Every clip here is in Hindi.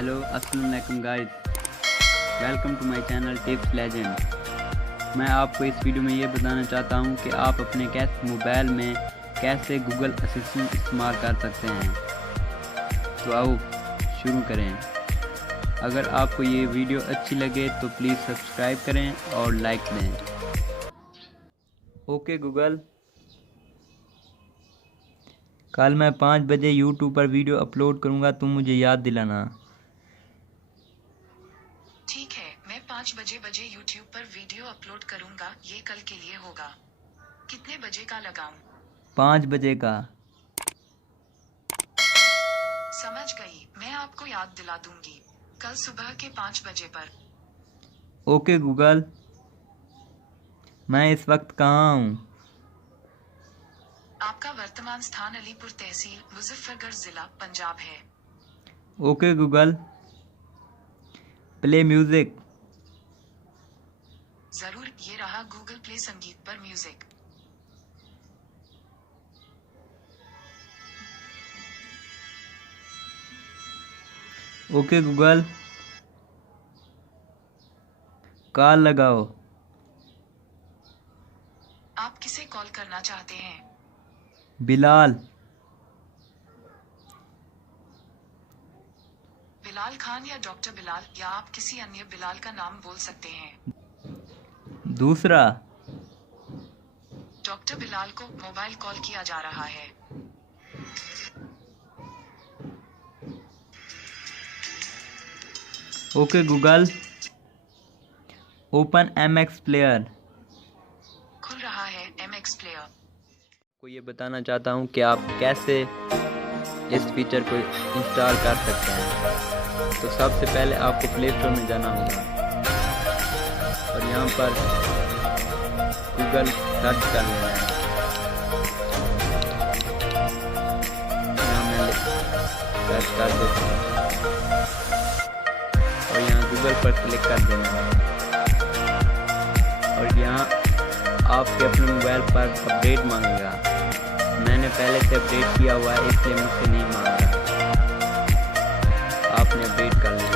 हेलो अस्सलाम वालेकुम guys, welcome to my channel tips legend. मैं आपको इस वीडियो में ये बताना चाहता हूँ कि आप अपने मोबाइल में कैसे गूगल असिस्टेंट इस्तेमाल कर सकते हैं। तो आओ शुरू करें। अगर आपको ये वीडियो अच्छी लगे तो प्लीज़ सब्सक्राइब करें और लाइक दें। ओके गूगल, कल मैं 5 बजे यूट्यूब पर वीडियो अपलोड करूँगा, तुम मुझे याद दिलाना। ठीक है, मैं 5 बजे यूट्यूब पर वीडियो अपलोड करूंगा। ये कल के लिए होगा। कितने बजे का लगाऊं? 5 बजे का। समझ गई, मैं आपको याद दिला दूंगी। कल सुबह के 5 बजे पर। ओके गूगल, मैं इस वक्त कहाँ हूँ? आपका वर्तमान स्थान अलीपुर तहसील मुजफ्फरगढ़ जिला पंजाब है। Okay Google, play music. जरूर, ये रहा गूगल प्ले संगीत पर म्यूजिक। ओके गूगल, कॉल लगाओ। आप किसे कॉल करना चाहते हैं? बिलाल। बिलाल खान या डॉक्टर बिलाल, या आप किसी अन्य बिलाल का नाम बोल सकते हैं। दूसरा। डॉक्टर बिलाल को मोबाइल कॉल किया जा रहा है। Okay Google, open MX player. खुल रहा है MX प्लेयर। को ये बताना चाहता हूँ कि आप कैसे इस फीचर को इंस्टॉल कर सकते हैं। तो सबसे पहले आपको प्ले स्टोर में जाना होगा और यहाँ पर गूगल सर्च कर लेना है। यहाँ मैं सर्च कर देता हूँ और यहाँ गूगल पर क्लिक कर देना है और यहाँ आपके अपने मोबाइल पर अपडेट मांगेगा। मैंने पहले से अपडेट किया हुआ है इसलिए मुझसे नहीं मांग रहा। आपने अपडेट कर लिया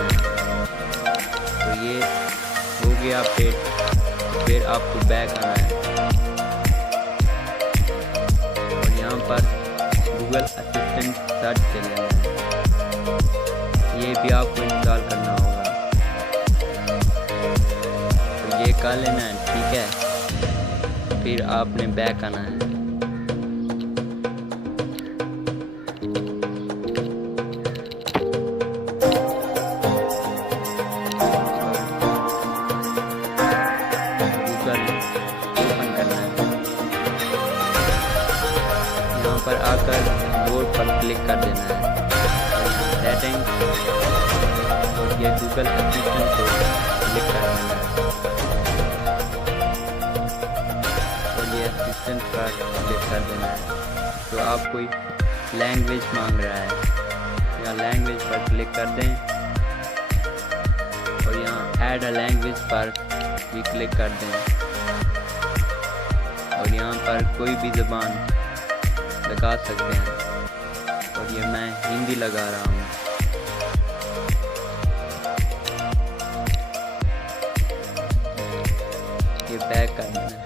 तो ये हो गया अपडेट। तो फिर आपको बैक आना है और यहाँ पर गूगल असिस्टेंट सर्च कर लेना है। ये भी आपको इंस्टॉल करना होगा, तो ये कर लेना है, ठीक है। फिर आपने बैक आना है। ओपन करना है, यहाँ पर आकर बोर्ड पर क्लिक कर देना है और सेटिंग और ये गूगल असिस्टेंट को क्लिक कर देना है और ये असिस्टेंट पर क्लिक कर देना है। तो आप कोई लैंग्वेज मांग रहा है, यहाँ लैंग्वेज पर क्लिक कर दें और यहाँ ऐड अ लैंग्वेज पर भी क्लिक कर दें और यहाँ पर कोई भी ज़बान लगा सकते हैं और ये मैं हिंदी लगा रहा हूँ। ये बैक कर देना है।